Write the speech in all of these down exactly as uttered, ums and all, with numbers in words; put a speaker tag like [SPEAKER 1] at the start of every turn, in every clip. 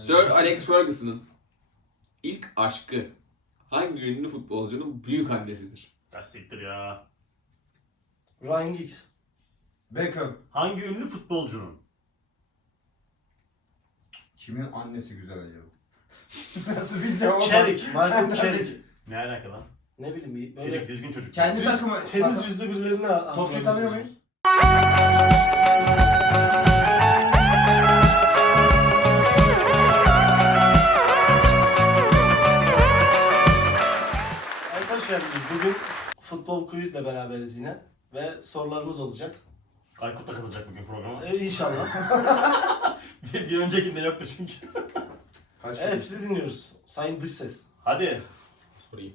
[SPEAKER 1] Sir Alex Ferguson'ın ilk aşkı hangi ünlü futbolcunun büyük annesidir?
[SPEAKER 2] Ya siktir ya.
[SPEAKER 3] Ryan Giggs.
[SPEAKER 4] Beckham.
[SPEAKER 2] Hangi ünlü futbolcunun?
[SPEAKER 4] Kimin annesi güzel acaba? Nasıl bir cevap?
[SPEAKER 3] Carrick. Michael Carrick.
[SPEAKER 2] Ne alaka lan?
[SPEAKER 3] Ne bileyim
[SPEAKER 2] Çelik
[SPEAKER 3] böyle
[SPEAKER 2] düzgün çocuk.
[SPEAKER 4] Kendi
[SPEAKER 3] Düz-
[SPEAKER 4] takımı.
[SPEAKER 3] temiz
[SPEAKER 4] takım-
[SPEAKER 3] yüzlü birilerini
[SPEAKER 4] Topçuyu tanıyor muyuz?
[SPEAKER 3] Evet, hoş geldiniz. Bugün futbol quizle beraberiz yine ve sorularımız olacak.
[SPEAKER 2] Aykut da katılacak bugün programa.
[SPEAKER 3] Ee, inşallah.
[SPEAKER 2] bir, bir öncekinde yoktu çünkü.
[SPEAKER 4] Kaç
[SPEAKER 3] Evet, sizi dinliyoruz. Sayın Dış Ses.
[SPEAKER 2] Hadi.
[SPEAKER 1] Sorayım.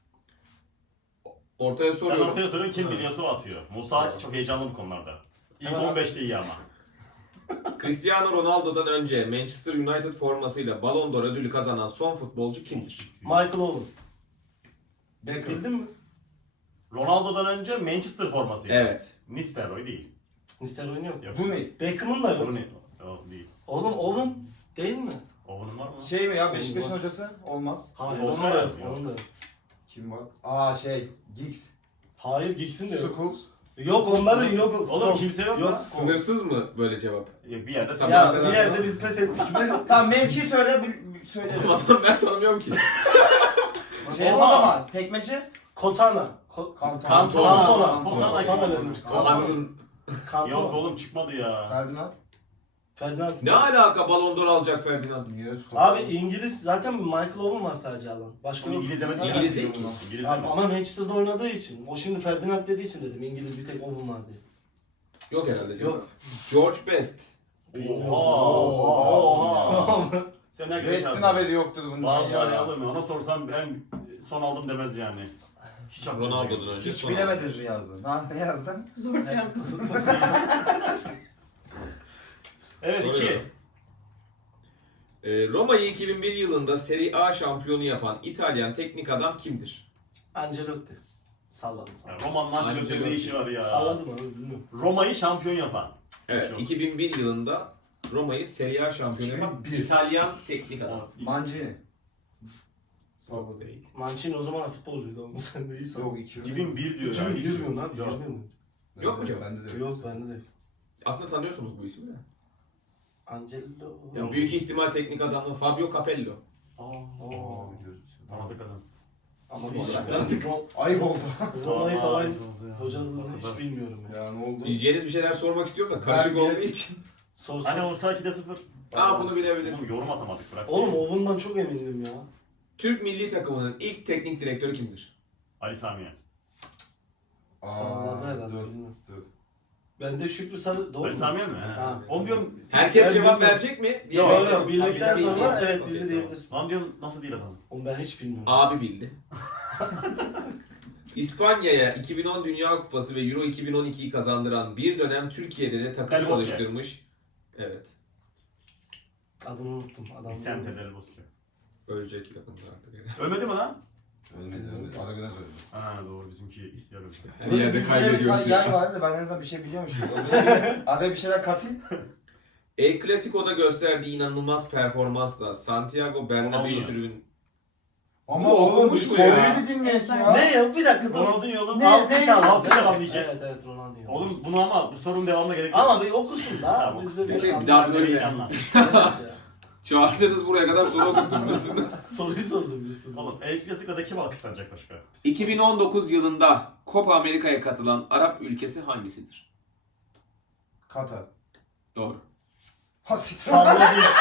[SPEAKER 1] Ortaya
[SPEAKER 2] Sen
[SPEAKER 1] soruyorum.
[SPEAKER 2] ortaya sorun, kim
[SPEAKER 1] Ha.
[SPEAKER 2] biliyorsa o atıyor. Musa
[SPEAKER 1] Tamam.
[SPEAKER 2] çok heyecanlı bu konularda. İlk
[SPEAKER 3] Hemen
[SPEAKER 2] on beşte iyi ama.
[SPEAKER 1] Cristiano Ronaldo'dan önce Manchester United formasıyla Ballon d'Or ödülü kazanan son futbolcu kimdir?
[SPEAKER 3] Michael Owen.
[SPEAKER 4] Beckham.
[SPEAKER 3] Bildin mi?
[SPEAKER 2] Ronaldo'dan önce Manchester forması.
[SPEAKER 1] Evet.
[SPEAKER 2] Nistelrooy değil.
[SPEAKER 3] Nistelrooy'un yok.
[SPEAKER 2] Yok.
[SPEAKER 4] Bu ne?
[SPEAKER 3] Beckham'ın da yok.
[SPEAKER 2] Bu ne? O değil.
[SPEAKER 3] Oğlum Owen değil mi?
[SPEAKER 2] Owen'un var mı?
[SPEAKER 4] Şey mi ya Beşiktaş'ın hocası? Olmaz.
[SPEAKER 3] Hayır,
[SPEAKER 2] Solskjaer
[SPEAKER 3] onun da yok.
[SPEAKER 2] yok.
[SPEAKER 3] Onun da yok.
[SPEAKER 4] Kim var? Aa şey. Giggs.
[SPEAKER 3] Hayır, Giggs'in de yok.
[SPEAKER 4] Scholes.
[SPEAKER 3] Yok, onların yok.
[SPEAKER 2] Oğlum,
[SPEAKER 3] Scholes.
[SPEAKER 2] kimse yok
[SPEAKER 3] Yok.
[SPEAKER 2] lan.
[SPEAKER 1] Sınırsız mı böyle cevap?
[SPEAKER 2] Bir yerde
[SPEAKER 1] Tamam.
[SPEAKER 3] Ya
[SPEAKER 1] kadar
[SPEAKER 3] bir yerde
[SPEAKER 1] yok.
[SPEAKER 3] biz pes ettik mi?
[SPEAKER 4] Tamam mevki söyle. bil- bil- Söyle.
[SPEAKER 1] Adam ben tanımıyorum ki.
[SPEAKER 4] Şey o
[SPEAKER 2] Oha.
[SPEAKER 4] zaman. Tekmeci.
[SPEAKER 3] Kotana. Ko-
[SPEAKER 4] Kantona.
[SPEAKER 2] Kantona.
[SPEAKER 3] Kantona.
[SPEAKER 2] Kantona.
[SPEAKER 3] Kantona dedim.
[SPEAKER 1] Kalanın
[SPEAKER 3] Kantona.
[SPEAKER 2] Yok oğlum çıkmadı ya.
[SPEAKER 4] Ferdinand.
[SPEAKER 3] Ferdinand.
[SPEAKER 1] ne alaka Ballon d'Or alacak Ferdinand?
[SPEAKER 4] Niye
[SPEAKER 3] Abi İngiliz zaten Michael Owen var sadece alan. Başka
[SPEAKER 2] Oğlum
[SPEAKER 3] yok.
[SPEAKER 2] İngiliz demedik
[SPEAKER 1] İngiliz
[SPEAKER 2] ya.
[SPEAKER 1] değil ki.
[SPEAKER 2] İngiliz
[SPEAKER 3] Abi,
[SPEAKER 2] demedik.
[SPEAKER 3] ama Manchester'da oynadığı için. O şimdi Ferdinand dediği için dedim. İngiliz bir tek Owen var diye.
[SPEAKER 1] Yok herhalde cevap.
[SPEAKER 3] Yok.
[SPEAKER 1] George Best.
[SPEAKER 2] Oha. Oha. Sen ne
[SPEAKER 4] West'in haberi yoktur bundan
[SPEAKER 2] Vallahi
[SPEAKER 4] ya.
[SPEAKER 2] alır mı? Ona sorsam ben son aldım demez yani. Hiç aklıma
[SPEAKER 1] Ronaldo'dan
[SPEAKER 2] gelmedi.
[SPEAKER 1] önce.
[SPEAKER 4] Hiç
[SPEAKER 1] son
[SPEAKER 4] bilemediniz mi yazdın? Ha ne yazdın?
[SPEAKER 5] Zor yazdım.
[SPEAKER 2] Evet iki.
[SPEAKER 1] Soruyorum. Ee, Roma'yı iki bin bir yılında Serie A şampiyonu yapan İtalyan teknik adam kimdir?
[SPEAKER 3] Ancelotti. Salladım.
[SPEAKER 2] Ya Roman Ancelotti'nin ne işi var ya?
[SPEAKER 3] Salladım abi, bilmiyorum.
[SPEAKER 2] Roma'yı şampiyon yapan.
[SPEAKER 1] Evet,
[SPEAKER 2] Şu.
[SPEAKER 1] iki bin bir yılında Roma'yı Serie A şampiyonu yapan
[SPEAKER 4] iki bin bir.
[SPEAKER 1] İtalyan teknik adam.
[SPEAKER 2] O-
[SPEAKER 4] Mancini.
[SPEAKER 1] Yok değil.
[SPEAKER 3] Mancini o zaman futbolcuydu oğlum, sen de iyi sandın.
[SPEAKER 4] Yok iki bin.
[SPEAKER 2] iki bin bir diyor
[SPEAKER 3] iki
[SPEAKER 2] ya.
[SPEAKER 3] bin
[SPEAKER 2] hiç-
[SPEAKER 3] bir diyorsun abi,
[SPEAKER 2] Yok.
[SPEAKER 3] bilmiyorum.
[SPEAKER 1] Yok mu cevap?
[SPEAKER 4] Bende de
[SPEAKER 3] Yok, bende de yok.
[SPEAKER 1] Aslında tanıyorsunuz bu ismi de.
[SPEAKER 3] Angelo.
[SPEAKER 1] Ya
[SPEAKER 2] Yok.
[SPEAKER 1] büyük ihtimal teknik adamı Fabio Capello.
[SPEAKER 2] Aa,
[SPEAKER 3] Oo.
[SPEAKER 2] tanıdık adam.
[SPEAKER 3] Ama
[SPEAKER 1] İsim
[SPEAKER 3] hiç
[SPEAKER 1] olarak
[SPEAKER 3] ben
[SPEAKER 1] tanıdık.
[SPEAKER 3] Ro-
[SPEAKER 4] Ayıp oldu.
[SPEAKER 3] Roma'yı
[SPEAKER 2] Aa,
[SPEAKER 3] falan
[SPEAKER 2] ayıp oldu ya.
[SPEAKER 3] hocalığını
[SPEAKER 2] O kadar.
[SPEAKER 3] hiç bilmiyorum ya.
[SPEAKER 4] Ya ne oldu?
[SPEAKER 1] Bileceğiniz bir şeyler sormak istiyorum da karışık
[SPEAKER 4] Ben-
[SPEAKER 1] olduğu için.
[SPEAKER 3] Sor sor.
[SPEAKER 2] Hani olsa ikide sıfır.
[SPEAKER 1] Aa bunu
[SPEAKER 2] Oğlum
[SPEAKER 1] bilebilirsiniz.
[SPEAKER 2] yorum atamadık bırak.
[SPEAKER 3] Oğlum Owen'dan çok emindim ya.
[SPEAKER 1] Türk milli takımının ilk teknik direktörü kimdir?
[SPEAKER 2] Ali Samiye.
[SPEAKER 4] Aa,
[SPEAKER 3] Salladı herhalde.
[SPEAKER 4] Dur
[SPEAKER 3] bilmiyorum.
[SPEAKER 4] dur.
[SPEAKER 3] Ben de Şükrü Sarı, doğru
[SPEAKER 2] Ali
[SPEAKER 3] mu?
[SPEAKER 2] Samiye mi?
[SPEAKER 3] Ha.
[SPEAKER 2] Onu diyorum.
[SPEAKER 1] Herkes
[SPEAKER 3] Ben
[SPEAKER 1] cevap
[SPEAKER 3] bilmiyorum.
[SPEAKER 1] verecek mi?
[SPEAKER 3] Yok
[SPEAKER 1] Diyebilirim.
[SPEAKER 3] yok, bildikten
[SPEAKER 1] Bildi,
[SPEAKER 3] sonra
[SPEAKER 1] bildi.
[SPEAKER 3] evet
[SPEAKER 1] Okey,
[SPEAKER 3] bildi
[SPEAKER 1] tamam.
[SPEAKER 3] diyebilirsin.
[SPEAKER 2] Lan diyorum nasıl değil adam?
[SPEAKER 3] Oğlum ben hiç bilmiyorum.
[SPEAKER 1] Abi bildi. İspanya'ya iki bin on Dünya Kupası ve Euro iki bin on ikiyi kazandıran bir dönem Türkiye'de de takım
[SPEAKER 2] Del Bosque.
[SPEAKER 1] çalıştırmış. Evet.
[SPEAKER 3] Adını unuttum. Adam
[SPEAKER 2] Vicente Del Bosque.
[SPEAKER 1] Ölecek yakında artık.
[SPEAKER 2] Ölmedi mi lan?
[SPEAKER 4] Ölmedi ölmedi. Ara güne söyledim.
[SPEAKER 2] Ha doğru bizimki ihtiyar öldü.
[SPEAKER 1] Her yerde kaybediyoruz
[SPEAKER 4] Yay
[SPEAKER 1] ya.
[SPEAKER 4] vardı ben en azından bir şey biliyormuşum. Araya bir şeyler katayım.
[SPEAKER 1] El Clasico'da gösterdiği inanılmaz performansla Santiago Bernabéu
[SPEAKER 2] Ronaldinho.
[SPEAKER 1] tribün...
[SPEAKER 4] Ama
[SPEAKER 1] Bu
[SPEAKER 4] oğlum
[SPEAKER 1] okumuş mu
[SPEAKER 4] soruyu
[SPEAKER 1] ya?
[SPEAKER 4] bir dinleyek
[SPEAKER 5] Ezber.
[SPEAKER 4] ya.
[SPEAKER 3] Ne ya, bir dakika dur.
[SPEAKER 2] Ronaldinho oğlum.
[SPEAKER 3] Ne,
[SPEAKER 2] Alkış
[SPEAKER 3] ne?
[SPEAKER 2] al, alkış al diyecek.
[SPEAKER 3] Evet evet, Ronaldinho.
[SPEAKER 2] Oğlum bunu ama bu sorunun devamına gerek yok.
[SPEAKER 3] Ama bir okusun da.
[SPEAKER 2] Tamam,
[SPEAKER 3] Biz de
[SPEAKER 2] okusun.
[SPEAKER 3] bir,
[SPEAKER 1] Şey, bir
[SPEAKER 3] anlayalım.
[SPEAKER 1] daha
[SPEAKER 2] Ben de
[SPEAKER 1] böyle-
[SPEAKER 2] heyecanla.
[SPEAKER 3] Evet ya.
[SPEAKER 1] Çağırdınız buraya kadar soru okuttum diyorsunuz.
[SPEAKER 3] Soruyu sordum diyorsun.
[SPEAKER 2] Oğlum El Clasico'da kim alkışlanacak başka?
[SPEAKER 1] iki bin on dokuz yılında Copa Amerika'ya katılan Arap ülkesi hangisidir?
[SPEAKER 4] Katar.
[SPEAKER 1] Doğru.
[SPEAKER 4] Ha siktir.
[SPEAKER 3] Salladı.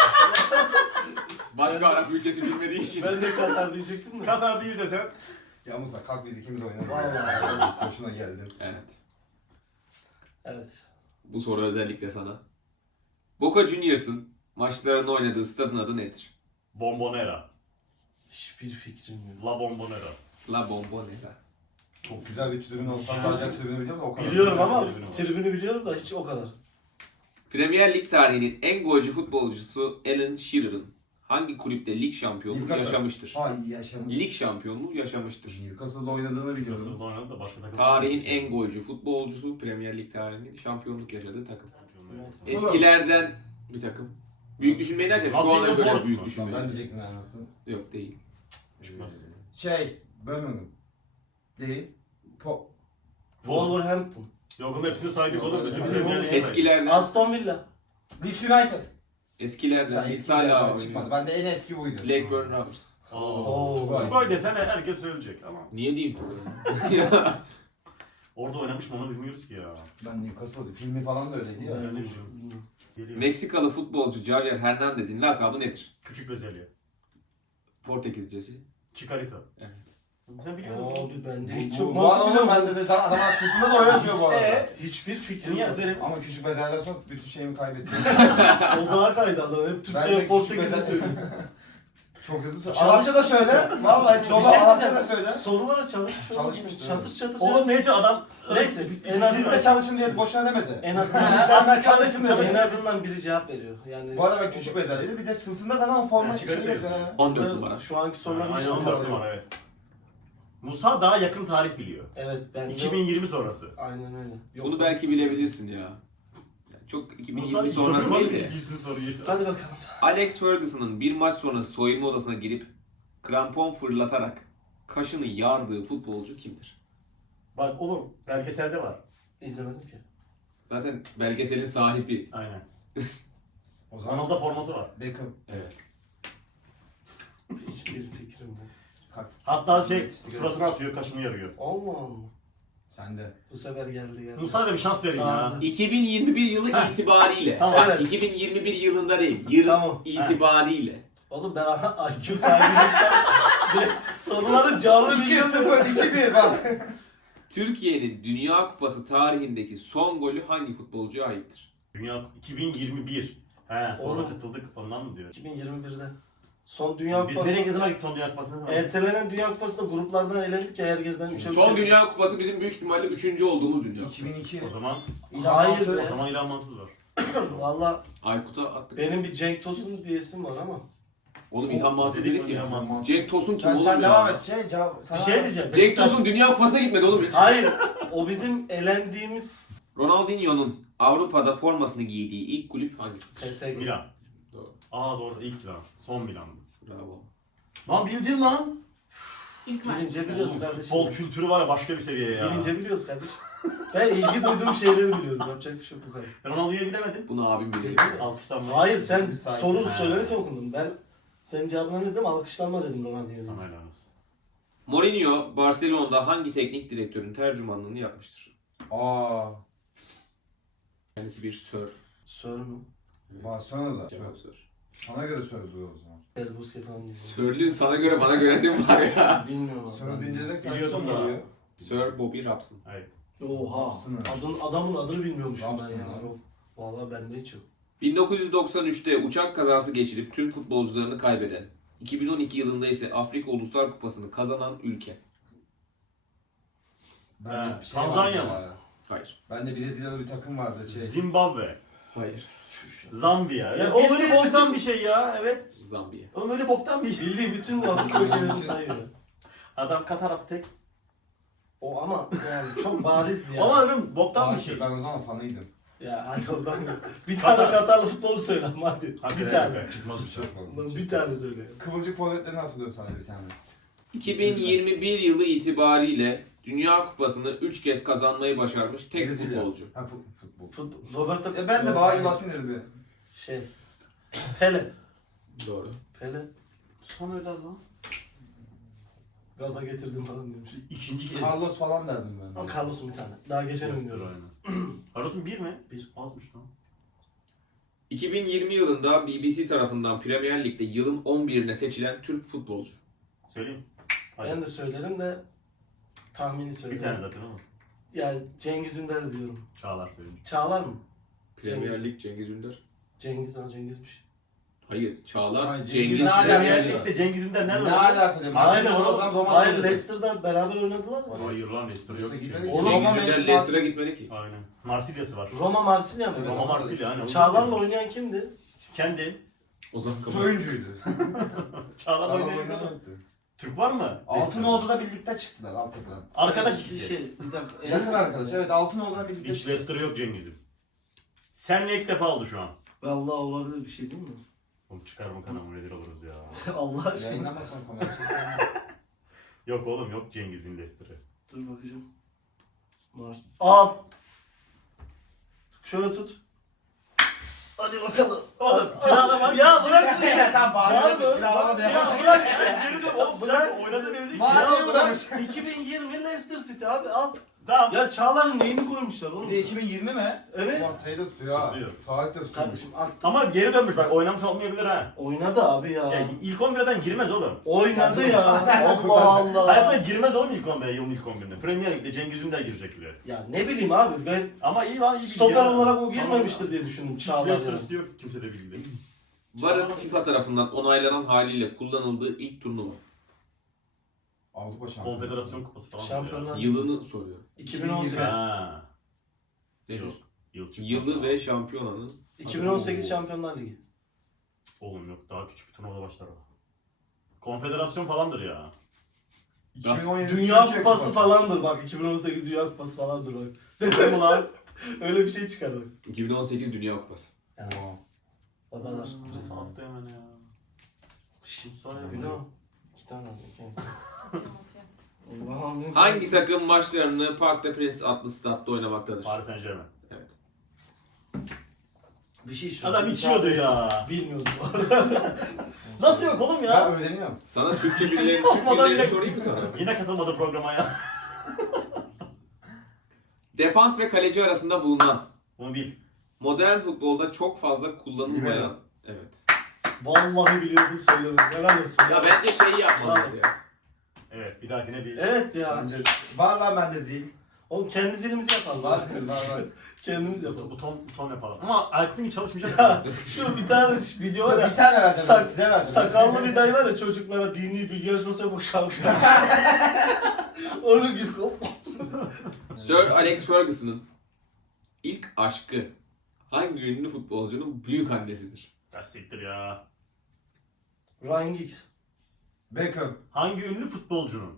[SPEAKER 1] Başka Arap ülkesi bilmediği için.
[SPEAKER 3] Ben de Katar diyecektim de.
[SPEAKER 2] Katar değil desen.
[SPEAKER 4] Ya Musa kalk biz ikimiz oynayalım.
[SPEAKER 3] Vallahi.
[SPEAKER 4] Boşuna geldin.
[SPEAKER 1] Evet.
[SPEAKER 3] Evet.
[SPEAKER 1] Bu soru özellikle sana. Boca Juniors'ın maçlarını oynadığı stadın adı nedir?
[SPEAKER 2] Bombonera.
[SPEAKER 3] Hiçbir fikrim yok.
[SPEAKER 2] La Bombonera.
[SPEAKER 1] La Bombonera.
[SPEAKER 4] Çok güzel bir tribün olsa sadece tribünü biliyorum da o kadar.
[SPEAKER 3] Biliyorum ama
[SPEAKER 2] Tribünü var.
[SPEAKER 3] tribünü biliyorum da hiç o kadar.
[SPEAKER 1] Premier Lig tarihinin en golcü futbolcusu Alan Shearer'ın hangi kulüpte lig şampiyonluğu
[SPEAKER 4] Newcastle.
[SPEAKER 1] yaşamıştır?
[SPEAKER 4] Ay yaşamış.
[SPEAKER 1] Lig şampiyonluğu yaşamıştır.
[SPEAKER 4] Newcastle'da oynadığını biliyorum.
[SPEAKER 2] Yusuf'la oynadı da başka takım.
[SPEAKER 1] Tarihin en golcü futbolcusu Premier Lig tarihinin şampiyonluk yaşadığı takım.
[SPEAKER 2] Şampiyonluğu.
[SPEAKER 3] Neyse.
[SPEAKER 1] Eskilerden bir takım. Büyük düşünmeyi derken şu
[SPEAKER 2] Nottingham
[SPEAKER 1] ana göre
[SPEAKER 2] Forest
[SPEAKER 1] büyük
[SPEAKER 2] mu?
[SPEAKER 1] düşünmeyi.
[SPEAKER 4] Ben diyecektim yani. anlattım.
[SPEAKER 1] Yok değil.
[SPEAKER 2] Çıkmaz.
[SPEAKER 4] Şey, Birmingham. Değil. Pop.
[SPEAKER 3] Wolverhampton.
[SPEAKER 2] Yok onun hepsini saydık oğlum. Bizim
[SPEAKER 3] Yok,
[SPEAKER 2] Premier
[SPEAKER 3] yok.
[SPEAKER 2] Lig'e saydık.
[SPEAKER 1] Eskilerden.
[SPEAKER 3] Aston Villa.
[SPEAKER 4] Leeds United.
[SPEAKER 1] Eskilerden.
[SPEAKER 4] Sen
[SPEAKER 1] Biz
[SPEAKER 4] eskilerden
[SPEAKER 1] hala
[SPEAKER 4] çıkmadı.
[SPEAKER 1] oynuyor.
[SPEAKER 4] Ben de en eski buydu.
[SPEAKER 1] Blackburn Rovers.
[SPEAKER 2] Oo.
[SPEAKER 3] Oo.
[SPEAKER 2] Tugay desene herkes söyleyecek ama.
[SPEAKER 1] Niye diyeyim ya?
[SPEAKER 2] Orada oynamış mı onu bilmiyoruz ki ya.
[SPEAKER 4] Ben Newcastle filmi falan da öyleydi ya.
[SPEAKER 2] Ben ne biliyorum. Geliyor.
[SPEAKER 1] Meksikalı futbolcu Javier Hernandez'in lakabı nedir?
[SPEAKER 2] Küçük bezelye.
[SPEAKER 1] Portekizcesi.
[SPEAKER 2] Chicarita.
[SPEAKER 1] Evet.
[SPEAKER 2] Sen biliyor musun?
[SPEAKER 3] Abi ben de
[SPEAKER 4] Bu,
[SPEAKER 3] hiç
[SPEAKER 4] bu,
[SPEAKER 3] çok
[SPEAKER 4] bu
[SPEAKER 3] nasıl
[SPEAKER 4] adam
[SPEAKER 3] biliyorum.
[SPEAKER 4] bende de can adamın sırtında da o yazıyor bu arada.
[SPEAKER 2] Evet.
[SPEAKER 3] Hiçbir fikrim
[SPEAKER 2] Niye
[SPEAKER 3] yok.
[SPEAKER 2] yazarım?
[SPEAKER 4] Ama küçük bezelden sonra bütün şeyimi kaybettim.
[SPEAKER 3] O daha kaydı adam. Hep
[SPEAKER 4] Ben
[SPEAKER 3] Türkçe
[SPEAKER 4] de
[SPEAKER 3] ve Portekizce
[SPEAKER 4] küçük
[SPEAKER 3] söylüyorsun.
[SPEAKER 4] Çok hızlı söyle.
[SPEAKER 3] Çalış-
[SPEAKER 4] Arapça da söyle. Vallahi
[SPEAKER 3] Bir
[SPEAKER 4] sola
[SPEAKER 3] şey
[SPEAKER 4] Arapça da
[SPEAKER 3] diyeceğim.
[SPEAKER 4] söyle.
[SPEAKER 3] Sorulara çalışmış oğlum.
[SPEAKER 4] Çalışmıştır,
[SPEAKER 3] Çatır
[SPEAKER 4] evet.
[SPEAKER 3] çatır.
[SPEAKER 2] Oğlum neyse adam...
[SPEAKER 3] Neyse en
[SPEAKER 4] Siz
[SPEAKER 3] azından
[SPEAKER 4] de çalışın diye boşuna demedi.
[SPEAKER 3] en azından
[SPEAKER 4] Sen ben çalıştım
[SPEAKER 3] en
[SPEAKER 4] dedim.
[SPEAKER 3] azından biri cevap veriyor. Yani
[SPEAKER 4] Bu arada ben küçük bezelydi. Bir de sırtında zaten o forma
[SPEAKER 2] Yani
[SPEAKER 4] şey
[SPEAKER 2] çıkarıyor.
[SPEAKER 4] yazıyor. ya.
[SPEAKER 1] on dört numara.
[SPEAKER 3] Şu anki sorular
[SPEAKER 2] Aynen
[SPEAKER 3] hiç
[SPEAKER 2] on dört
[SPEAKER 3] bilmiyorum.
[SPEAKER 2] numara evet. Musa daha yakın tarih biliyor.
[SPEAKER 3] Evet ben de-
[SPEAKER 2] iki bin yirmi sonrası.
[SPEAKER 3] Aynen öyle. Yok.
[SPEAKER 1] Bunu belki bilebilirsin ya. Yani çok iki bin
[SPEAKER 2] Musa
[SPEAKER 1] yirmi sonrası değil de.
[SPEAKER 2] bilgisi soruyu.
[SPEAKER 3] Hadi bakalım.
[SPEAKER 1] Alex Ferguson'ın bir maç sonrası soyunma odasına girip krampon fırlatarak kaşını yardığı futbolcu kimdir?
[SPEAKER 2] Bak oğlum belgeselde var.
[SPEAKER 3] İzlemedim ki.
[SPEAKER 1] Zaten belgeselin sahibi.
[SPEAKER 2] Aynen.
[SPEAKER 4] O zaman
[SPEAKER 2] Ronaldo forması var.
[SPEAKER 4] Beckham.
[SPEAKER 1] Evet.
[SPEAKER 3] Hiçbir fikrim yok.
[SPEAKER 4] Kaç.
[SPEAKER 2] Hatta şey
[SPEAKER 4] Sigara-
[SPEAKER 2] suratına atıyor, kaşını yarıyor.
[SPEAKER 3] Allah Allah.
[SPEAKER 4] Sen de.
[SPEAKER 3] Bu sefer geldi geldi.
[SPEAKER 2] Musa'ya da bir şans verin ya.
[SPEAKER 3] Sağ ol.
[SPEAKER 1] iki bin yirmi bir yılı itibariyle.
[SPEAKER 2] Tamam,
[SPEAKER 1] Bak,
[SPEAKER 3] evet.
[SPEAKER 1] iki bin yirmi bir yılında değil. Yıl
[SPEAKER 3] Tamam.
[SPEAKER 1] itibariyle.
[SPEAKER 3] Oğlum ben I Q sahibi insan. Soruların cevabını
[SPEAKER 4] iki
[SPEAKER 3] biliyorum.
[SPEAKER 4] sıfır iki bir bak.
[SPEAKER 1] Türkiye'nin Dünya Kupası tarihindeki son golü hangi futbolcuya aittir?
[SPEAKER 2] Dünya iki bin yirmi bir. He sonra
[SPEAKER 3] Oğlum.
[SPEAKER 2] katıldık ondan mı diyor?
[SPEAKER 3] iki bin yirmi birde. Son Dünya
[SPEAKER 2] Biz
[SPEAKER 3] Kupası.
[SPEAKER 2] nereye ne zaman gittik son Dünya Kupası'na ne zaman gittik?
[SPEAKER 3] Ertelenen Dünya Kupası'nda gruplardan elendik ya herkesten üçe üçe.
[SPEAKER 1] Son Dünya Kupası bizim büyük ihtimalle üçüncü olduğumuz Dünya
[SPEAKER 4] iki bin
[SPEAKER 1] Kupası.
[SPEAKER 4] iki.
[SPEAKER 2] O zaman
[SPEAKER 3] Hayır
[SPEAKER 4] İlhan
[SPEAKER 3] be.
[SPEAKER 2] o zaman İlhan Mansız var.
[SPEAKER 3] Valla
[SPEAKER 1] Aykut'a attık.
[SPEAKER 3] benim bir Cenk Tosun diyesim var ama.
[SPEAKER 1] Oğlum İlhan Mansız
[SPEAKER 2] Dedik
[SPEAKER 1] dedik
[SPEAKER 2] mi
[SPEAKER 1] ya.
[SPEAKER 2] İlhan Mansız?
[SPEAKER 1] Cenk Tosun kim
[SPEAKER 4] Sen,
[SPEAKER 1] oğlum
[SPEAKER 4] sen
[SPEAKER 1] ya?
[SPEAKER 4] devam et. Şey, cevap,
[SPEAKER 3] Bir
[SPEAKER 4] sana...
[SPEAKER 3] şey diyeceğim.
[SPEAKER 1] Cenk
[SPEAKER 3] Beşiktaş-
[SPEAKER 1] Tosun Dünya Kupası'na gitmedi oğlum.
[SPEAKER 3] Hayır. O bizim elendiğimiz
[SPEAKER 1] Ronaldinho'nun Avrupa'da formasını giydiği ilk kulüp hangisi?
[SPEAKER 3] P S G.
[SPEAKER 2] Milan.
[SPEAKER 1] Doğru.
[SPEAKER 2] Aa doğru ilk Milan. Son Milan'dı.
[SPEAKER 1] Bravo.
[SPEAKER 2] Lan bildin lan.
[SPEAKER 3] Bilince biliyoruz
[SPEAKER 2] Oğlum,
[SPEAKER 3] kardeşim.
[SPEAKER 2] futbol kültürü var ya başka bir seviye ya.
[SPEAKER 3] Bilince biliyoruz kardeşim. Ben ilgi duyduğum şeyleri biliyorum. Yapacak bir şey yok bu kadar.
[SPEAKER 2] Ronaldo'yu bilemedin.
[SPEAKER 1] Bunu abim bilir.
[SPEAKER 2] Alkışlanma.
[SPEAKER 3] Hayır sen
[SPEAKER 4] Müsait.
[SPEAKER 3] soru
[SPEAKER 2] Ha.
[SPEAKER 3] söylerken okudun. Ben senin cevabına ne dedim? Alkışlanma dedim Ronaldinho'ya.
[SPEAKER 2] Sana helal olsun.
[SPEAKER 1] Mourinho Barcelona'da hangi teknik direktörün tercümanlığını yapmıştır?
[SPEAKER 4] Aaa.
[SPEAKER 1] Kendisi bir sör.
[SPEAKER 3] Sör mü?
[SPEAKER 4] Barcelona'da.
[SPEAKER 1] Cevap sör.
[SPEAKER 4] Sana göre söyledi o zaman.
[SPEAKER 3] El Busquets falan değil.
[SPEAKER 1] Sörlüğün sana göre bana göre mi var ya?
[SPEAKER 3] Bilmiyorum abi.
[SPEAKER 4] Sonra deyince de
[SPEAKER 2] Biliyordum
[SPEAKER 4] Ferguson
[SPEAKER 2] da.
[SPEAKER 4] geliyor.
[SPEAKER 1] Sir Bobby Robson.
[SPEAKER 2] Hayır.
[SPEAKER 3] Oha.
[SPEAKER 4] Robson.
[SPEAKER 3] Adın, adamın adını bilmiyormuşum ben
[SPEAKER 4] Robson
[SPEAKER 3] ya.
[SPEAKER 4] ya.
[SPEAKER 3] Yok. Valla bende hiç yok.
[SPEAKER 1] bin dokuz yüz doksan üçte uçak kazası geçirip tüm futbolcularını kaybeden, iki bin on iki yılında ise Afrika Uluslar Kupası'nı kazanan ülke.
[SPEAKER 4] Ben de
[SPEAKER 2] Ha,
[SPEAKER 4] bir şey
[SPEAKER 2] Tanzanya
[SPEAKER 4] vardı
[SPEAKER 2] mı?
[SPEAKER 4] ya.
[SPEAKER 1] Hayır.
[SPEAKER 4] Ben de Brezilyalı bir takım vardı şey.
[SPEAKER 2] Zimbabwe.
[SPEAKER 1] Hayır.
[SPEAKER 2] Zambiya.
[SPEAKER 3] Ya
[SPEAKER 2] Ya, oğlum
[SPEAKER 3] bildiğin
[SPEAKER 2] öyle boktan bir şey ya. Evet.
[SPEAKER 1] Zambiya.
[SPEAKER 2] Oğlum öyle boktan bir şey.
[SPEAKER 3] Bildiği bütün Afrika ülkelerini sayıyor.
[SPEAKER 2] Adam Katar attı tek.
[SPEAKER 3] O ama yani çok barizdi ya.
[SPEAKER 2] Ama oğlum boktan bir şey.
[SPEAKER 4] Ben o zaman fanıydım.
[SPEAKER 3] Ya hadi oradan bir tane Katarlı futbolu söyle ama hadi.
[SPEAKER 2] Hakikaten
[SPEAKER 3] Bir tane.
[SPEAKER 2] yok, çıkmaz bir şey.
[SPEAKER 3] Lan bir tane söyle.
[SPEAKER 4] Kıvırcık forvetlerini hatırlıyorum sadece bir tane.
[SPEAKER 1] iki bin yirmi bir yılı itibariyle Dünya Kupası'nı üç kez kazanmayı başarmış tek
[SPEAKER 4] Brezilya.
[SPEAKER 1] futbolcu.
[SPEAKER 4] Ha fut- futbol.
[SPEAKER 3] Futbol. Roberto.
[SPEAKER 4] E ben de Bağ Latin dedim bir.
[SPEAKER 3] Şey. Pele.
[SPEAKER 1] Doğru.
[SPEAKER 3] Pele. Son öyle lan. Gaza getirdim falan demiş.
[SPEAKER 2] İkinci kez.
[SPEAKER 4] Carlos falan derdim ben.
[SPEAKER 3] Ama Carlos'un bir tane. Daha geçen oynuyorum.
[SPEAKER 2] Aynen. Carlos'un bir mi?
[SPEAKER 3] Bir.
[SPEAKER 2] Azmış lan.
[SPEAKER 1] iki bin yirmi yılında B B C tarafından Premier Lig'de yılın on birine seçilen Türk futbolcu.
[SPEAKER 2] Söyleyeyim. Hadi.
[SPEAKER 3] Ben de söylerim de tahmini
[SPEAKER 2] Bir
[SPEAKER 3] söylerim.
[SPEAKER 2] tane zaten ama.
[SPEAKER 3] Yani Cengiz Ünder diyorum.
[SPEAKER 2] Çağlar söyleyeyim.
[SPEAKER 3] Çağlar mı?
[SPEAKER 1] Premier
[SPEAKER 3] Cengiz.
[SPEAKER 1] Lig Cengiz Ünder.
[SPEAKER 3] Cengiz ha Cengiz'miş.
[SPEAKER 1] Hayır, Çağlar,
[SPEAKER 4] Ay, Cengiz
[SPEAKER 1] Cengiz,
[SPEAKER 4] ne alaka
[SPEAKER 1] Premier
[SPEAKER 4] ya?
[SPEAKER 1] Lig.
[SPEAKER 2] Lig'de Cengiz Ünder nerede?
[SPEAKER 4] Ne
[SPEAKER 2] lan?
[SPEAKER 4] alaka diyorum.
[SPEAKER 3] Aynen
[SPEAKER 4] Aslında
[SPEAKER 3] oğlum.
[SPEAKER 4] oradan Roma
[SPEAKER 3] Hayır
[SPEAKER 4] oynadı.
[SPEAKER 3] Leicester'da beraber oynadılar mı?
[SPEAKER 2] Hayır lan Leicester yok.
[SPEAKER 4] Leicester
[SPEAKER 2] ki.
[SPEAKER 4] gitmedi.
[SPEAKER 3] Oğlum,
[SPEAKER 1] Cengiz
[SPEAKER 4] Roma
[SPEAKER 1] Ünder
[SPEAKER 4] Manchester-
[SPEAKER 1] Leicester'a gitmedi ki.
[SPEAKER 2] Aynen. Marsilya'sı var.
[SPEAKER 3] Roma Marsilya mı?
[SPEAKER 4] Evet,
[SPEAKER 2] Roma Marsilya aynen.
[SPEAKER 3] Çağlar'la oynayan kimdi?
[SPEAKER 2] Kendi.
[SPEAKER 1] O zaman kabul.
[SPEAKER 4] Soyuncuydu.
[SPEAKER 2] Çağlar
[SPEAKER 4] Çağlar
[SPEAKER 2] oynayan.
[SPEAKER 4] oynadı.
[SPEAKER 2] Türk var mı?
[SPEAKER 4] Altınordu'da birlikte çıktılar Altyapı'dan.
[SPEAKER 2] Arkadaş
[SPEAKER 3] Bir
[SPEAKER 2] ikisi.
[SPEAKER 3] Şey, bir dakika.
[SPEAKER 4] Yakın arkadaş. Evet Altınordu'dan birlikte
[SPEAKER 2] Hiç
[SPEAKER 4] çıktılar.
[SPEAKER 2] Leicester yok Cengiz'in. Senle ilk defa oldu şu an.
[SPEAKER 3] Vallahi olabilir bir şey değil mi?
[SPEAKER 2] Oğlum çıkarma kanalımı rezil oluruz ya.
[SPEAKER 3] Allah aşkına.
[SPEAKER 4] Yayınlamazsan kamera çeksen.
[SPEAKER 2] Yok oğlum yok Cengiz'in Leicester'ı.
[SPEAKER 3] Dur bakacağım. Var. Al. Şöyle tut. Hadi bakalım.
[SPEAKER 2] Oğlum kirada bak.
[SPEAKER 3] Ya bırak bu işi.
[SPEAKER 4] Tamam bağırıyor da kiralama
[SPEAKER 3] Ya
[SPEAKER 4] devam.
[SPEAKER 3] bırak işte. Geri dön. Oğlum bırak.
[SPEAKER 2] Oynadın evde ki.
[SPEAKER 4] Var.
[SPEAKER 3] Ya bırak. iki bin yirmi Leicester City abi al.
[SPEAKER 2] Tamam.
[SPEAKER 3] Ya Çağlar'ın neyini koymuşlar oğlum?
[SPEAKER 4] Bir de iki bin yirmi mi?
[SPEAKER 3] Evet.
[SPEAKER 4] Ortayı da tutuyor ha.
[SPEAKER 2] Tutuyor.
[SPEAKER 4] Tarihte tutuyor.
[SPEAKER 3] Kardeşim at.
[SPEAKER 2] Ama geri dönmüş bak oynamış olmayabilir ha.
[SPEAKER 3] Oynadı abi ya.
[SPEAKER 2] Ya ilk on birden girmez oğlum.
[SPEAKER 3] Oynadı ya. Allah
[SPEAKER 4] Kurtarsın.
[SPEAKER 3] Allah.
[SPEAKER 2] Hayatında girmez oğlum ilk on bire, yılın ilk on birine. Premier Lig'de Cengiz Ünder girecek bile.
[SPEAKER 3] Ya ne bileyim abi ben
[SPEAKER 2] Ama iyi lan iyi.
[SPEAKER 3] stoper olarak o girmemiştir diye düşündüm
[SPEAKER 2] Hiç
[SPEAKER 3] Çağlar
[SPEAKER 2] Leicester
[SPEAKER 3] yani.
[SPEAKER 2] City yok kimse de bildi.
[SPEAKER 1] VAR'ın FIFA tarafından onaylanan haliyle kullanıldığı ilk turnuva.
[SPEAKER 4] Avrupa şampiyonu.
[SPEAKER 2] Konfederasyon kupası falan.
[SPEAKER 3] Şampiyonlar
[SPEAKER 1] Yılını soruyorum.
[SPEAKER 3] iki bin on sekiz.
[SPEAKER 2] Ha.
[SPEAKER 1] Nedir?
[SPEAKER 2] Yok. Yıl çıkmaz
[SPEAKER 1] Yılı
[SPEAKER 2] daha.
[SPEAKER 1] ve şampiyonanın.
[SPEAKER 3] iki bin on sekiz Şampiyonlar Ligi.
[SPEAKER 2] Oğlum yok daha küçük bir turnuvada başlar o. Konfederasyon falandır ya.
[SPEAKER 4] iki bin on yedi
[SPEAKER 3] Dünya
[SPEAKER 4] Türkiye
[SPEAKER 3] Kupası falandır bak. iki bin on sekiz Dünya Kupası falandır bak.
[SPEAKER 2] Değil mi lan?
[SPEAKER 3] Öyle bir şey çıkar bak.
[SPEAKER 1] iki bin on sekiz Dünya Kupası.
[SPEAKER 3] Ya. Babalar.
[SPEAKER 2] Nasıl attı hemen ya? Şimdi sonra
[SPEAKER 3] Ne
[SPEAKER 2] yapacağım.
[SPEAKER 3] o? İki tane aldı. iki tane. Allah'ım.
[SPEAKER 1] Hangi takım maçlarını Parc des Princes adlı statta oynamaktadır?
[SPEAKER 2] Paris Saint Germain.
[SPEAKER 1] Evet.
[SPEAKER 3] Bir şey şu.
[SPEAKER 2] Adam içiyordu ya.
[SPEAKER 3] Bilmiyordum bu arada.
[SPEAKER 2] Nasıl yok oğlum
[SPEAKER 4] Ben
[SPEAKER 2] ya?
[SPEAKER 4] öğreniyorum.
[SPEAKER 1] Sana Türkçe birileri, Türk
[SPEAKER 2] Olmadan
[SPEAKER 1] birileri
[SPEAKER 2] bile-
[SPEAKER 1] sorayım mı sana?
[SPEAKER 2] Yine katılmadı programa ya.
[SPEAKER 1] Defans ve kaleci arasında bulunan,
[SPEAKER 2] Bunu bil.
[SPEAKER 1] modern futbolda çok fazla kullanılmayan...
[SPEAKER 4] Libero.
[SPEAKER 1] Evet.
[SPEAKER 3] Vallahi biliyordum söyledim. Helal olsun.
[SPEAKER 1] Ya bence şeyi yapmalıyız ya.
[SPEAKER 2] Evet bir dahakine bir.
[SPEAKER 3] Evet ya.
[SPEAKER 4] Bence var lan bende zil.
[SPEAKER 3] Oğlum kendi zilimizi yapalım.
[SPEAKER 4] Var zil var var.
[SPEAKER 3] Kendimiz
[SPEAKER 2] Bu,
[SPEAKER 3] yapalım.
[SPEAKER 2] bu ton, bu ton yapalım. Ama Aykut'un hiç çalışmayacak.
[SPEAKER 3] Ya şu bir tane video var ya.
[SPEAKER 4] Bir tane herhalde
[SPEAKER 3] Sak-
[SPEAKER 4] size verdim.
[SPEAKER 3] Sakallı bir dayı var ya çocuklara dini bilgi yarışması yapıp şarkı Onun gibi.
[SPEAKER 1] Sir Alex Ferguson'ın ilk aşkı hangi ünlü futbolcunun büyük annesidir?
[SPEAKER 2] Ya siktir ya.
[SPEAKER 3] Ryan Giggs.
[SPEAKER 4] Beckham.
[SPEAKER 2] Hangi ünlü futbolcunun?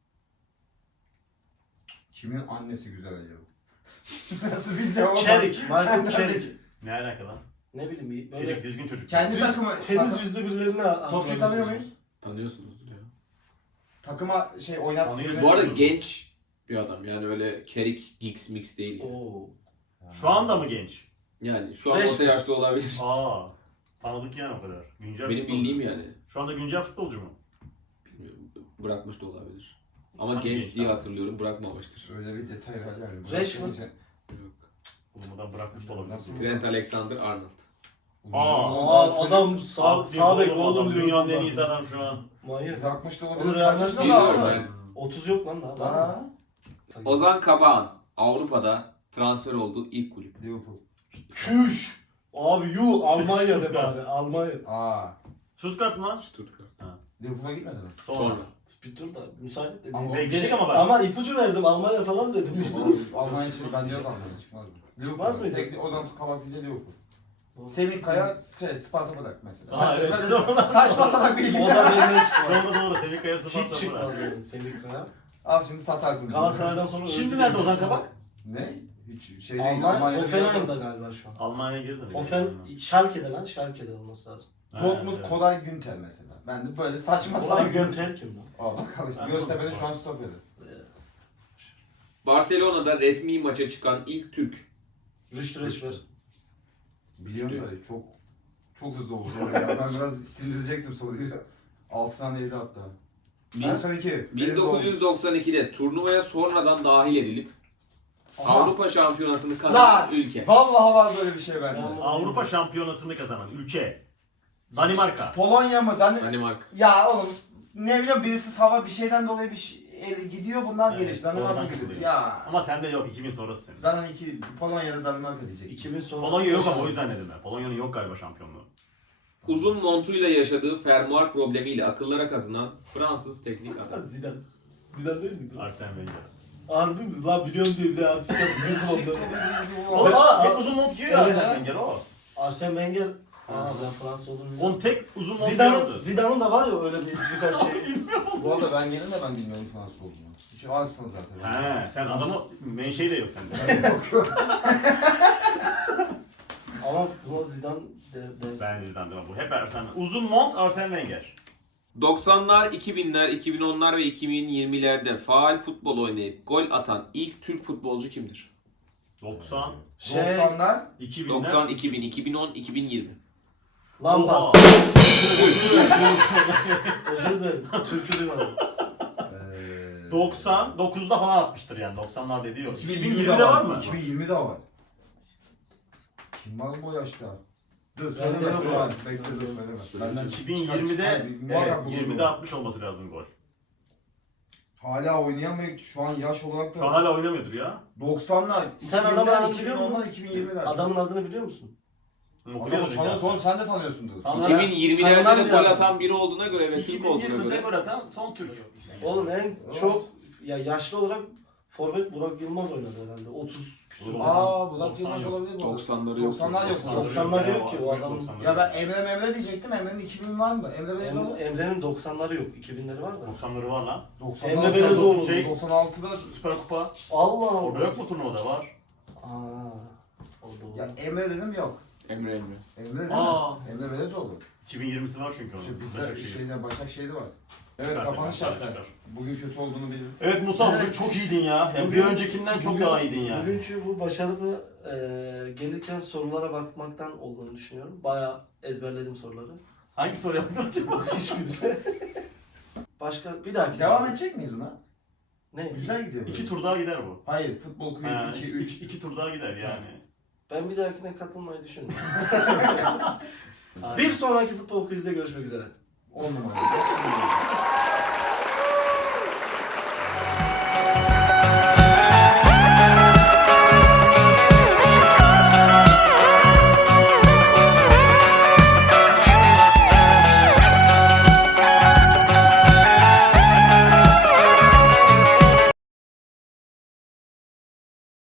[SPEAKER 4] Kimin annesi güzel acaba? Nasıl bileceğim ama.
[SPEAKER 3] Carrick. Michael Carrick.
[SPEAKER 2] Ne alaka lan?
[SPEAKER 3] Ne bileyim iyi.
[SPEAKER 2] Çelik
[SPEAKER 3] Böyle
[SPEAKER 2] düzgün çocuk.
[SPEAKER 4] Kendi
[SPEAKER 3] düz,
[SPEAKER 4] takımı.
[SPEAKER 3] temiz
[SPEAKER 4] takım-
[SPEAKER 3] yüzlü birilerini hatırlamaya
[SPEAKER 4] Topçu tanıyor
[SPEAKER 3] çalışıyorum.
[SPEAKER 4] muyuz?
[SPEAKER 1] Tanıyorsunuzdur ya.
[SPEAKER 4] Takıma şey oynat.
[SPEAKER 2] Tanıyoruz.
[SPEAKER 1] Bu arada genç bir adam yani öyle kerik, gigs, mix değil yani.
[SPEAKER 3] Oo.
[SPEAKER 2] Şu anda mı genç?
[SPEAKER 1] Yani şu an
[SPEAKER 3] Fresh.
[SPEAKER 1] orta yaşta olabilir.
[SPEAKER 2] Aa. Tanıdık yani o kadar. Güncel
[SPEAKER 1] Benim
[SPEAKER 2] futbolcu.
[SPEAKER 1] bildiğim yani.
[SPEAKER 2] Şu anda güncel futbolcu mu?
[SPEAKER 1] Bilmiyorum. Bırakmış da olabilir. Ama
[SPEAKER 2] Hangi
[SPEAKER 1] genç
[SPEAKER 2] genç
[SPEAKER 1] diye
[SPEAKER 2] abi?
[SPEAKER 1] hatırlıyorum bırakmamıştır.
[SPEAKER 4] Öyle bir detay var yani.
[SPEAKER 3] Rashford.
[SPEAKER 1] Yok.
[SPEAKER 2] Bulmadan bırakmış da olabilir.
[SPEAKER 4] Nasıl?
[SPEAKER 1] Trent Alexander-Arnold.
[SPEAKER 2] Aa.
[SPEAKER 3] Aa, adam sağ,
[SPEAKER 2] Aktif
[SPEAKER 3] sağ bek
[SPEAKER 2] oğlum
[SPEAKER 3] oğlum
[SPEAKER 2] adam.
[SPEAKER 3] diyor.
[SPEAKER 2] Dünyanın en iyisi adam şu an.
[SPEAKER 3] Manyak.
[SPEAKER 4] Bırakmış da
[SPEAKER 3] Onu
[SPEAKER 4] olabilir.
[SPEAKER 3] Real
[SPEAKER 4] Kaç yaşında
[SPEAKER 3] Madrid-
[SPEAKER 4] da
[SPEAKER 1] Bilmiyorum
[SPEAKER 4] ama?
[SPEAKER 1] ben.
[SPEAKER 3] otuz yok lan daha.
[SPEAKER 4] Aa.
[SPEAKER 1] Ozan Kabak'ın Avrupa'da transfer olduğu ilk kulüp.
[SPEAKER 4] Liverpool.
[SPEAKER 3] Çüş. Abi yu Almanya'da
[SPEAKER 2] Stuttgart.
[SPEAKER 3] bari. Almanya.
[SPEAKER 4] Aa.
[SPEAKER 2] Stuttgart mı lan?
[SPEAKER 1] Stuttgart.
[SPEAKER 4] Liverpool'a gitmedi mi?
[SPEAKER 2] Sonra.
[SPEAKER 1] Sonra.
[SPEAKER 3] Bir dur da müsaade et de.
[SPEAKER 4] Ama-
[SPEAKER 3] bir-
[SPEAKER 2] Bekledik ama bak.
[SPEAKER 3] Ama ipucu verdim Almanya falan dedim.
[SPEAKER 4] Oğlum, Almanya için ben diyorum Almanya çıkmazdı.
[SPEAKER 3] Çıkmaz mıydı?
[SPEAKER 4] Teknik o zaman Kabak diyece Liverpool. Semih Kaya şey, Sparta Bırak mesela.
[SPEAKER 2] Aa,
[SPEAKER 4] Ben de
[SPEAKER 2] evet.
[SPEAKER 4] böyle saçma salak
[SPEAKER 3] O
[SPEAKER 4] bilgiler.
[SPEAKER 3] da benden çıkmaz.
[SPEAKER 2] Doğru doğru. Semih Kaya sıfatla
[SPEAKER 3] Hiç çıkmaz yani Semih Kaya.
[SPEAKER 4] Al şimdi satarsın.
[SPEAKER 3] Galatasaray'dan sonra
[SPEAKER 2] Şimdi
[SPEAKER 3] öldü
[SPEAKER 2] nerede
[SPEAKER 3] diye
[SPEAKER 2] Ozan
[SPEAKER 3] düşünüyorum.
[SPEAKER 2] Kabak?
[SPEAKER 4] Ne? Hiç şey değil.
[SPEAKER 3] Almanya,
[SPEAKER 4] Almanya'da
[SPEAKER 3] Hoffenheim'da galiba şu an.
[SPEAKER 2] Almanya'ya girdi mi?
[SPEAKER 3] Hoffen, Schalke'de lan, Schalke'de olması lazım.
[SPEAKER 2] Ha,
[SPEAKER 4] Dortmund
[SPEAKER 2] evet.
[SPEAKER 4] Koray Günter mesela. Ben de böyle saçma
[SPEAKER 3] Kolay
[SPEAKER 4] salak.
[SPEAKER 3] Gönter kim lan?
[SPEAKER 4] Aa bak al işte.
[SPEAKER 2] Ben
[SPEAKER 4] Göztepe'de
[SPEAKER 2] Dortmund
[SPEAKER 4] şu an stoperi.
[SPEAKER 1] Barcelona'da resmi maça çıkan ilk Türk.
[SPEAKER 3] Rüştü Reçber.
[SPEAKER 4] Biliyorum
[SPEAKER 1] İşte.
[SPEAKER 4] böyle çok çok hızlı oldu. Ya. Ben biraz sindirecektim soruyu. altı tane yedi hatta.
[SPEAKER 1] Bin-
[SPEAKER 4] doksan iki.
[SPEAKER 1] bin dokuz yüz doksan ikide turnuvaya sonradan dahil edilip
[SPEAKER 4] Aha.
[SPEAKER 1] Avrupa Şampiyonası'nı kazanan ülke.
[SPEAKER 4] Vallahi var böyle bir şey bende.
[SPEAKER 3] Ben-
[SPEAKER 2] Avrupa Şampiyonası'nı kazanan ülke. Danimarka.
[SPEAKER 4] Polonya mı? Dan
[SPEAKER 1] Danimarka.
[SPEAKER 4] ya oğlum ne bileyim birisi sava bir şeyden dolayı bir şey, el- gidiyor bunlar
[SPEAKER 2] Evet,
[SPEAKER 4] geliş. Danimarka
[SPEAKER 2] sonradan
[SPEAKER 4] gibi.
[SPEAKER 2] katılıyor.
[SPEAKER 4] Ya.
[SPEAKER 2] Ama sende yok iki bin sonrası senin.
[SPEAKER 4] Zaten iki Polonya'da Danimarka diyecek.
[SPEAKER 3] iki bin sonrası.
[SPEAKER 2] Polonya yok ama o yüzden dedim ben. Polonya'nın yok galiba şampiyonluğu.
[SPEAKER 1] Uzun montuyla yaşadığı fermuar problemiyle akıllara kazınan Fransız teknik adam.
[SPEAKER 3] Zidane. Zidane değil miydi?
[SPEAKER 2] Arsene Wenger.
[SPEAKER 3] Harbi mi? Lan biliyorum diye bir de artist yaptı. Biliyorum onları.
[SPEAKER 2] Oğlum
[SPEAKER 3] Ben-
[SPEAKER 2] aa, hep uzun mont giyiyor ya
[SPEAKER 3] Evet.
[SPEAKER 2] Arsene Wenger o.
[SPEAKER 3] Arsene Wenger. Aa ben Fransız olduğunu bilmiyorum.
[SPEAKER 2] Onun tek uzun mont
[SPEAKER 3] Zidane'ın
[SPEAKER 2] giyiyordu.
[SPEAKER 3] Zidane'ın da var ya öyle bir birkaç şey.
[SPEAKER 4] Bu arada ben gelin de ben bilmiyorum Fransız olduğunu. Hiç alsın zaten.
[SPEAKER 2] He sen adamı menşei de yok sende.
[SPEAKER 3] Ama buna Zidane de, de...
[SPEAKER 2] Ben Zidane demem. Bu hep Arsene. Uzun mont Arsene Wenger.
[SPEAKER 1] doksanlar, iki binler, iki bin onlar ve iki bin yirmilerde faal futbol oynayıp gol atan ilk Türk futbolcu kimdir?
[SPEAKER 2] doksan,
[SPEAKER 3] Şey,
[SPEAKER 4] doksanlar.
[SPEAKER 2] iki binler.
[SPEAKER 1] doksan, iki bin, iki bin on, iki bin yirmi.
[SPEAKER 3] Lampard.
[SPEAKER 2] Oha.
[SPEAKER 3] Özür dilerim. Türk'ü duymadım.
[SPEAKER 4] Ee,
[SPEAKER 2] doksan, dokuzda falan atmıştır yani. doksanlar dediği yok.
[SPEAKER 4] iki bin
[SPEAKER 2] iki bin
[SPEAKER 4] yirmide
[SPEAKER 2] yirmide var mı?
[SPEAKER 4] iki bin yirmide var. Kim var bu yaşta? Dur
[SPEAKER 3] Ben
[SPEAKER 4] söyleme
[SPEAKER 3] de yok
[SPEAKER 4] söyleme.
[SPEAKER 3] abi.
[SPEAKER 4] Bekle dur söyleme. Benden
[SPEAKER 2] iki bin yirmide,
[SPEAKER 4] muhakkak
[SPEAKER 2] evet,
[SPEAKER 4] buluruz
[SPEAKER 2] yirmide
[SPEAKER 4] onu.
[SPEAKER 2] atmış olması lazım gol.
[SPEAKER 4] Hala oynayan ve şu an yaş olarak
[SPEAKER 2] Şu an
[SPEAKER 4] da
[SPEAKER 2] hala oynamıyordur ya.
[SPEAKER 4] doksanlar.
[SPEAKER 3] Sen
[SPEAKER 4] iki binler,
[SPEAKER 3] adamın adını
[SPEAKER 4] iki bin
[SPEAKER 3] biliyor musun?
[SPEAKER 4] onlar, iki bin yirmiler.
[SPEAKER 3] Adamın adını biliyor musun?
[SPEAKER 4] Adamı tanıyorsun oğlum, sen de tanıyorsundur.
[SPEAKER 2] Tamam.
[SPEAKER 1] iki bin yirmilerde
[SPEAKER 3] Tanınan
[SPEAKER 1] de
[SPEAKER 3] bir
[SPEAKER 1] gol
[SPEAKER 3] adam.
[SPEAKER 1] atan biri olduğuna göre ve Türk olduğuna
[SPEAKER 2] iki bin yirmide
[SPEAKER 1] göre.
[SPEAKER 2] gol atan son Türk.
[SPEAKER 3] Oğlum en çok ya yaşlı olarak forvet Burak Yılmaz oynadı herhalde. otuz küsur.
[SPEAKER 2] Oğlum,
[SPEAKER 4] Aa Burak
[SPEAKER 2] doksan
[SPEAKER 4] Yılmaz
[SPEAKER 2] yok.
[SPEAKER 4] olabilir mi?
[SPEAKER 1] doksanları yok.
[SPEAKER 4] doksanlar yok.
[SPEAKER 3] doksanlar yok ki o
[SPEAKER 2] Yok,
[SPEAKER 3] adamın.
[SPEAKER 2] doksanlar
[SPEAKER 4] Ya
[SPEAKER 2] yok.
[SPEAKER 4] ben Emre Memre diyecektim. Emre'nin iki bin var mı? Emre Belezoğlu.
[SPEAKER 3] Em- Emre'nin doksanları yok. iki binleri var da.
[SPEAKER 2] doksanları var lan.
[SPEAKER 4] doksanlar
[SPEAKER 3] Emre Belezoğlu.
[SPEAKER 2] Şey-
[SPEAKER 4] doksan altıda
[SPEAKER 2] Süper Kupa.
[SPEAKER 3] Allah Allah.
[SPEAKER 2] Orada yok mu turnuvada var?
[SPEAKER 3] Aa. O doğru.
[SPEAKER 4] ya Emre dedim yok.
[SPEAKER 1] Emre Emre.
[SPEAKER 4] Emre değil
[SPEAKER 2] Aa.
[SPEAKER 4] mi? Emre Belezoğlu.
[SPEAKER 2] iki bin yirmisi var çünkü
[SPEAKER 4] Şu
[SPEAKER 2] onun.
[SPEAKER 4] bizde
[SPEAKER 2] Başakşehir.
[SPEAKER 4] şeyde Başakşehir'de var. Evet
[SPEAKER 2] Süper
[SPEAKER 4] kapanış
[SPEAKER 2] Süper
[SPEAKER 4] yapsak.
[SPEAKER 2] Süper.
[SPEAKER 4] Bugün kötü olduğunu bilirim.
[SPEAKER 2] Evet Musa bugün
[SPEAKER 3] Evet.
[SPEAKER 2] çok iyiydin ya. Yani bir
[SPEAKER 3] Bugün-
[SPEAKER 2] öncekinden çok
[SPEAKER 3] Bugün-
[SPEAKER 2] daha iyiydin yani.
[SPEAKER 3] Bugünkü bu başarımı e, gelirken sorulara bakmaktan olduğunu düşünüyorum. Bayağı ezberledim soruları.
[SPEAKER 2] Hangi soru yaptın acaba?
[SPEAKER 3] Hiçbiri. Başka bir dahaki
[SPEAKER 4] Devam
[SPEAKER 3] sefer.
[SPEAKER 4] edecek miyiz buna?
[SPEAKER 3] Ne?
[SPEAKER 4] Güzel gidiyor böyle.
[SPEAKER 2] İki tur daha gider bu.
[SPEAKER 4] Hayır futbol quiz
[SPEAKER 2] Ha,
[SPEAKER 4] iki
[SPEAKER 2] iki,
[SPEAKER 4] üç.
[SPEAKER 2] üç, iki tur daha gider yani.
[SPEAKER 3] Ben bir dahakine katılmayı düşünmüyorum.
[SPEAKER 2] Aynen.
[SPEAKER 3] Bir sonraki futbol quizde görüşmek üzere.
[SPEAKER 4] on numara.